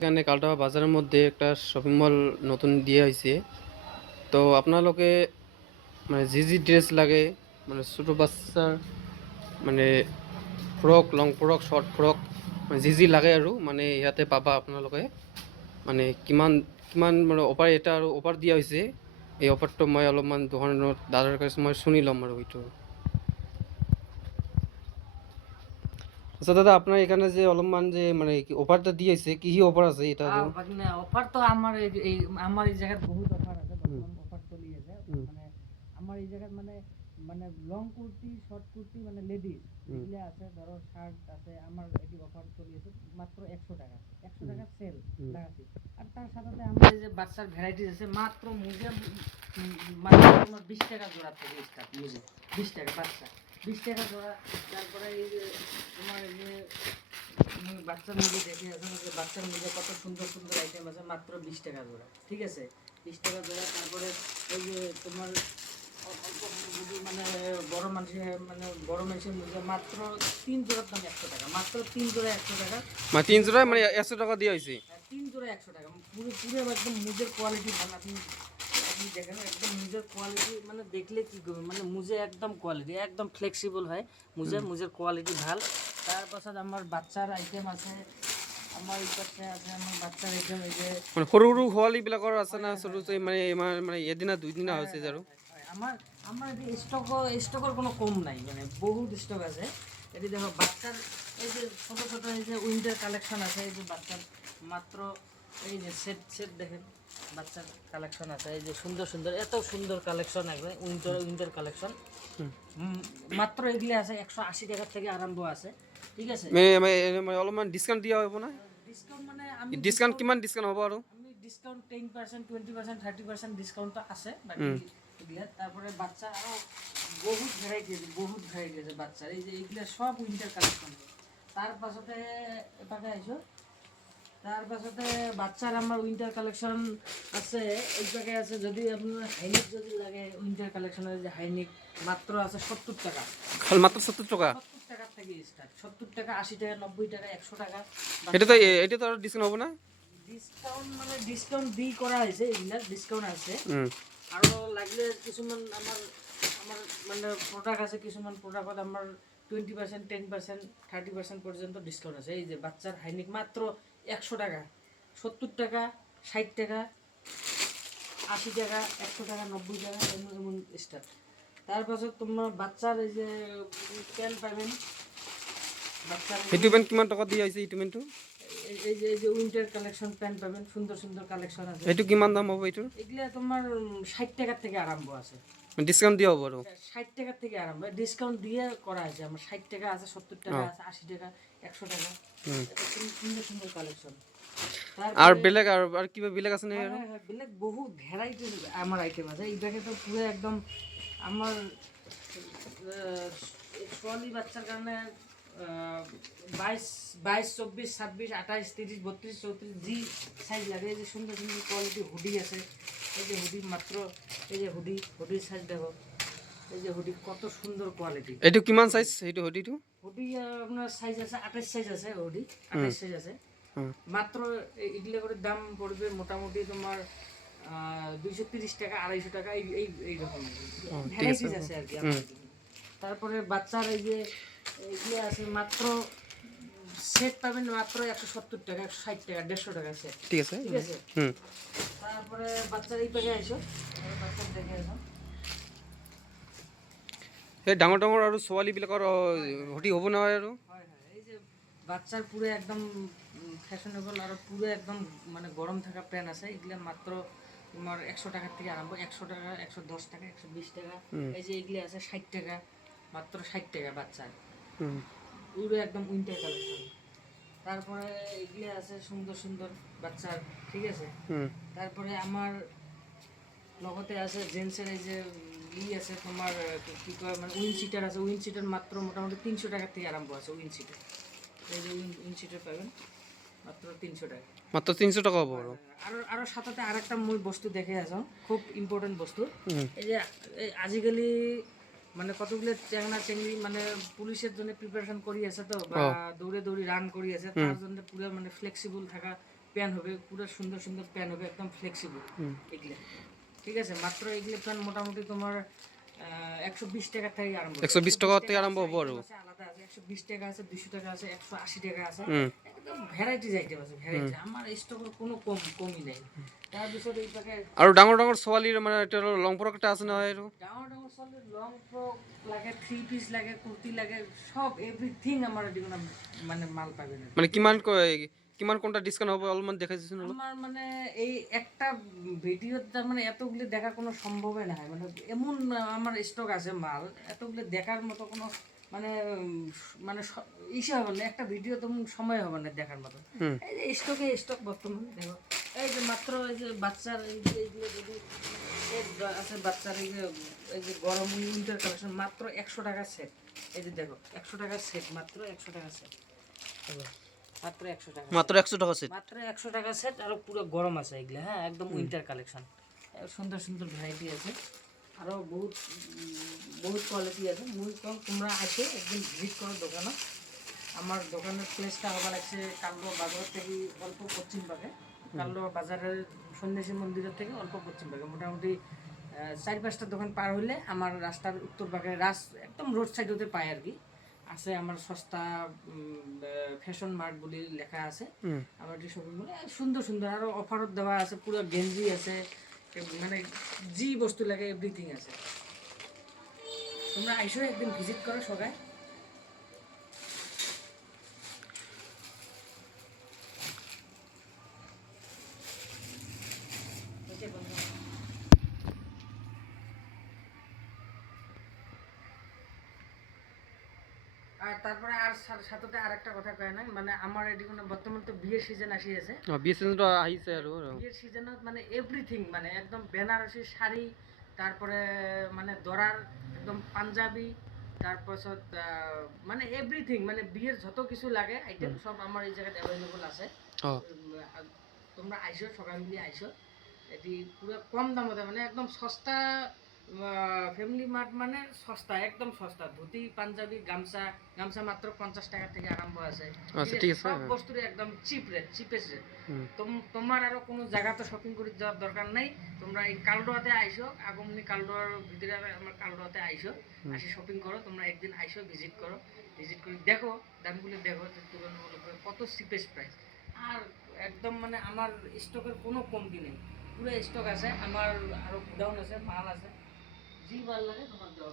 এখানে কালটাবা বাজারের মধ্যে একটা শপিং মল নতুন দিয়ে হয়েছে। তো আপনালোকে মানে জি ড্রেস লাগে, মানে ছোটো বাচ্চার মানে frock, long frock, short frock, মানে জি লাগে আৰু মানে ইয়াতে পাবা আপোনালোকে। মানে কিমান কিমান মানে অফাৰ এটা আৰু অফাৰ দিয়া হৈছে। এই অফাৰটো মই অলপমান দোকানৰ দাদাৰ কাছে মই শুনি ল'ম আৰু এইটো। আচ্ছা দাদা, আপনার এখানে যে অলপমান যে মানে অফারটা দিয়েছে, কি কি অফার আছে এটা তো? মানে অফার তো আমার আমার এই জায়গায় বহুত অফার আছে, হুম বর্তমান অফার চলি আছে। হুম মানে আমার এই জায়গায় মানে মানে লং কুর্তি, শর্ট কুর্তি, মানে লেডিস হুম যেগুলো আছে, ধরো শার্ট আছে, আমার এটি অফার চলি আছে মাত্র 100 টাকা। একশো হুম টাকা সেল হুম লাগাচ্ছি। আর তার সাথে আমার এই যে বাচ্চার ভ্যারাইটিস আছে, মাত্র মুজে মাত্র তোমার 20 টাকা জোড়া থেকে স্টার্ট। মুজে 20 টাকা বাচ্চা, 20 টাকা জোড়া। তারপরে এই যে তোমার এই যে বাচ্চার মুজে দেখে এখন যে বাচ্চার মুজে কত সুন্দর সুন্দর আইটেম আছে, মাত্র 20 টাকা জোড়া। ঠিক আছে, 20 টাকা জোড়া। তারপরে এই যে তোমার অল্প যদি মানে বড় মানুষের মুজে মাত্র 3 জোড়ার দাম 100 টাকা, মাত্র 3 জোড়া 100 টাকা। মানে তিন মুজের জোড়ায় মানে কোয়ালিটি 100 টাকা দিয়ে হয়েছে। 3 জোড়া 100 টাকা, পুরো পুরো একদম মুজের কোয়ালিটি ভালো। আপনি আপনি দেখেন একদম মুজের কোয়ালিটি, মানে দেখলে কি করবেন, মানে মুজে একদম কোয়ালিটি একদম ফ্লেক্সিবল হয়। মুজের কোয়ালিটি ভাল। তার পাছত আমার বাচ্চার আইটেম আছে, আমার এই পাশে আছে আমার বাচ্চার আইটেম। এই যে মানে সৰু সৰু পোৱালিবিলাকৰ আছে হয় না, হয় সৰু হয় সৰু মানে ইমান মানে এদিনা দুইদিনা হয় হৈছে হয় আৰু। হয় হয়। আমার আমার এটি স্টকের কোনো কম নাই, মানে বহুত স্টক আছে। এটি দেখো বাচ্চার এই যে ছোট ছোট এই যে উইন্টার কালেকশন আছে, এই যে বাচ্চার মাত্র এই যে সেট সেট দেখেন, বাচ্চার কালেকশন আছে এই যে সুন্দর সুন্দর, এত সুন্দর কালেকশন আছে উইন্টার কালেকশন। মাত্র এগুলি আছে 180 টাকা থেকে আরম্ভ আছে। ঠিক আছে, মানে অলপমান ডিছকাউণ্ট দিয়া হ'ব না? ডিসকাউন্ট মানে আমি ডিছকাউণ্ট ডিসকাউন্ট কিমান ডিছকাউণ্ট হ'ব আৰু? আমি ডিসকাউন্ট 10%, 20%, 30% ডিসকাউন্ট তো আছে বাকি হুম এগুলা। তারপরে বাচ্চা আরো বহুত ভ্যারাইটি আছে বাচ্চার। এই যে এইগুলা সব উইন্টার কালেকশন। তার পাছতে এপাকে আইসো, তার পাছতে বাচ্চার আমার উইন্টার কালেকশন আছে। এই জায়গায় আছে, যদি আপনার হাইনিক যদি লাগে উইন্টার কালেকশনের, যে হাইনিক মাত্র আছে 70 টাকা। খালি মাত্ৰ 70 টকা? 70 টাকা থেকে স্টার্ট, 70 টাকা, 80 টাকা, 90 টাকা, 100 টাকা। এটাতো বাচ্চার এটাতো আৰু ডিছকাউণ্ট হ'ব না? ডিসকাউন্ট মানে ডিসকাউন্ট দি করা হয়েছে, এগুলা ডিসকাউন্ট আছে। হুম আৰু লাগলে কিছুমান আমার আমার মানে প্রোডাক্ট আছে, কিছুমান প্রোডাক্টত আমার 20%, 10%, 30% পর্যন্ত ডিসকাউন্ট আছে। এই যে বাচ্চার হাইনিক মাত্র 100 টাকা, 70 টাকা, 60 টাকা, 80 টাকা, 100 টাকা, 90 টাকা, এমন এমন স্টার্ট। তারপাছত তোমার বাচ্চার এই যে প্যান্ট পাবেন, বাচ্চার সেইটো পেণ্ট কিমান টকা দিয়া হৈছে এইটো পেণ্টটো? এই যে উইন্টার কালেকশন প্যান্ট পাবেন, সুন্দর সুন্দর কালেকশন আছে। এইটো কিমান দাম হ'ব এইটোৰ? এগুলা তোমার 60 টাকার থেকে আরম্ভ আছে। ডিছকাউণ্ট দিয়া হ'ব আৰু? 60 টাকার থেকে আরম্ভ, ডিসকাউন্ট দিয়ে করা আছে। আমার 60 টাকা আছে, 70 টাকা অঁ আছে, 80 টাকা, 100 টাকা। হুম। এত সুন্দর সুন্দর কালেকশন। আৰু তারপরে বেলেগ আৰু কিবা বেলেগ আছে নে হ্যাঁ আৰু? হ্যাঁ হ্যাঁ, বেলেগ বহু ভ্যারাইটির আমার আইটেম আছে। এই ব্যাগে তো পুরো একদম আমার ছোয়ালি বাচ্চার কারণে 22, 22, 24, 26, 28, 30, 32, 34 জি সাইজ লাগে। এই যে সুন্দর সুন্দর কোয়ালিটি হুডি আছে। এই যে হুডি মাত্র, এই যে হুডির সাইজ দেখো, এই যে হুডি কত সুন্দর কোয়ালিটি। এইটো কিমান চাইজ সেইটো হুডিটো? হুডি আপনার সাইজ আছে 28 সাইজ আছে, হুডি হুম 28 সাইজ আছে। হুম মাত্র এগুলো করে দাম পড়বে মোটামুটি তোমার 230 টাকা, 250 টাকা, এই এই এইরকম ও ঠিক আছে। ভ্যারাইটিস আছে আর কি হুম আমার এখানে। তারপরে বাচ্চার এই যে এগুলো আছে, মাত্র সেট পাবেন মাত্র 170 টাকা, 160 টাকা, 150 টাকা সেট। ঠিক আছে। ঠিক আছে, হুম তারপরে বাচ্চার এই প্যাকে আসো, বাচ্চার দেখে আসো। সেই ডাঙৰ ডাঙৰ আৰু ছোৱালীবিলাকৰ হুডি হ'ব নহয় আৰু? হয় হয়, এই যে বাচ্চার পুরো একদম ফ্যাশনেবল আর পুরো একদম মানে গরম থাকা প্যান্ট আছে। এগুলো মাত্র তোমার 100 টাকার থেকে আরম্ভ, 100 টাকা, 110 টাকা, 120 টাকা। হুম এই যে এগুলো আছে 60 টাকা, মাত্র 60 টাকা বাচ্চার, হুম পুরো একদম উইন্টার কালেকশন। তারপরে এগুলো আছে সুন্দর সুন্দর বাচ্চার। ঠিক আছে, হুম তারপরে আমার লগতে আছে জেন্টসের এই যে আছে তোমার কি কয় মানে উইন সিটার আছে। উইন সিটার মাত্র মোটামুটি 300 টাকার থেকে আরম্ভ আছে উইন সিটার। এই যে উইন সিটার পাবেন মাত্র 300 টাকা। মাত্ৰ 300 টকা হ'ব হয় আৰু? হয় হয়। আৰু আৰু সাথে আরেকটা মই বস্তু দেখে আছো, খুব ইম্পর্টেন্ট বস্তু। হুম এই যে এই আজিকালি মানে কতগুলো চেংনা চেংড়ি মানে পুলিশের জন্য প্রিপারেশন করি আছে, তো বা অঁ দৌড়ে দৌড়ি রান করি আছে, হুম তার জন্য পুরো মানে ফ্লেক্সিবল থাকা প্যান হবে, পুরো সুন্দর সুন্দর প্যান হবে, একদম ফ্লেক্সিবল এগুলো। ঠিক আছে, মাত্র এগুলো প্যান মোটামুটি তোমার 120 টাকা থেকে আরম্ভ। 120 টাকা থেকে আরম্ভ হবো আরো। আলাদা আছে, 120 টাকা আছে, 200 টাকা আছে, 180 টাকা আছে, হুম। একদম ভ্যারাইটিস আইটেম আছে, ভ্যারাইটি। আমার স্টকের কোনো কমই নাই। তারপিছত এই জায়গায় আৰু ডাঙৰ ডাঙৰ ছোৱালীৰ মানে এটা লং ফ্ৰক এটা আছে নহয় আৰু ডাঙৰ ডাঙৰ ছোৱালীৰ লং ফ্ৰক লাগে, 3 পিস লাগে, কুর্তি লাগে, সব এভরিথিং আমার এদিকে মানে মাল পাবেন। মানে কিমান কোনটা ডিসকাউন্ট হবে অলপমান দেখাই দিছেন অলপ। আমার মানে এই একটা ভিডিওতে মানে এতগুলি দেখা কোনো সম্ভবই না, মানে এমন আমার স্টক আছে মাল, এতগুলি দেখার মতো কোনো মানে মানে ইসে হবে না, একটা ভিডিও তেমন সময় হবে না দেখার মতো। এই যে স্টক বর্তমান দেখো, এই যে মাত্র এই যে বাচ্চার এই যে এইগুলো যদি আছে, বাচ্চার এই যে গরম উইন্টার কালেকশন মাত্র 100 টাকা সেট। এই যে দেখো 100 টাকা সেট, মাত্র 100 টাকা সেট, মাত্র 100 টাকা, মাত্র 100 টাকা সেট, মাত্র 100 টাকা সেট। আর পুরো গরম আছে এগুলা, হ্যাঁ একদম উইন্টার কালেকশন, সুন্দর সুন্দর ভ্যারাইটি আছে, আরো বহুত বহুত কোয়ালিটি আছে। মুই কম তোমরা আসে একদিন ভিজিট করো দোকানে। আমার দোকানের প্লেসটা হবার লাগছে কালুয়া বাজার থেকে অল্প পশ্চিম ভাগে, কালুয়া বাজারের সন্ন্যাসী মন্দিরের থেকে অল্প পশ্চিম ভাগে, মোটামুটি 4-5টা দোকান পার হইলে আমার রাস্তার উত্তর ভাগে একদম রোড সাইড হতে পাই আর কি, আছে আমার সস্তা ফ্যাশন মার্ট বলে লেখা আছে। আমার এটি শপিং মলে সুন্দর সুন্দর আরো অফারও দেওয়া আছে, পুরো গেঞ্জি আছে, মানে জি বস্তু লাগে এভরিথিং আছে। তোমরা আইসো একদিন ভিজিট করো সবাই। আর তারপরে আর সাথে আরেকটা কথা কয় না, মানে আমার এটি কোনো বর্তমান তো বিয়ের সিজন আসি আছে, বিএস সিজনটো আহিছে আৰু বিয়ের সিজনত মানে এভরিথিং, মানে একদম বেনারসি শাড়ি, তারপরে মানে দরার একদম পাঞ্জাবি, তারপাছত মানে এভরিথিং, মানে বিয়ের যত কিছু লাগে আইটেম সব আমার এই জায়গায় অ্যাভেলেবল আছে। তোমরা আইসো, সবাই মিলে আইসো, এটি পুরো কম দামতে, মানে একদম সস্তা। ফ্যামিলি মার্ট মানে সস্তা, একদম সস্তা। ধুতি, পাঞ্জাবি, গামছা, গামছা মাত্র 50 টাকা থেকে আরম্ভ আছে। আচ্ছা ঠিক আছে, সব বস্তুর একদম চিপ রেট, চিপেস্ট রেট। তোমার আরো কোনো জায়গাতে শপিং করে যাওয়ার দরকার নাই, তোমরা এই কালডোয়াতে আইসো, আগমনি কালডোয়ার ভিতরে আমার কালডোয়াতে আইসো, আসি শপিং করো। তোমরা একদিন আইসো, ভিজিট করো, ভিজিট করে দেখো দামগুলো, দেখো তুলনামূলক কত চিপেস্ট প্রাইস। আর একদম মানে আমার স্টকের কোনো কমতি নেই, পুরো স্টক আছে আমার, আরো গোডাউন আছে, মাল আছে, জি মাল লাগে তোমার দেওয়া।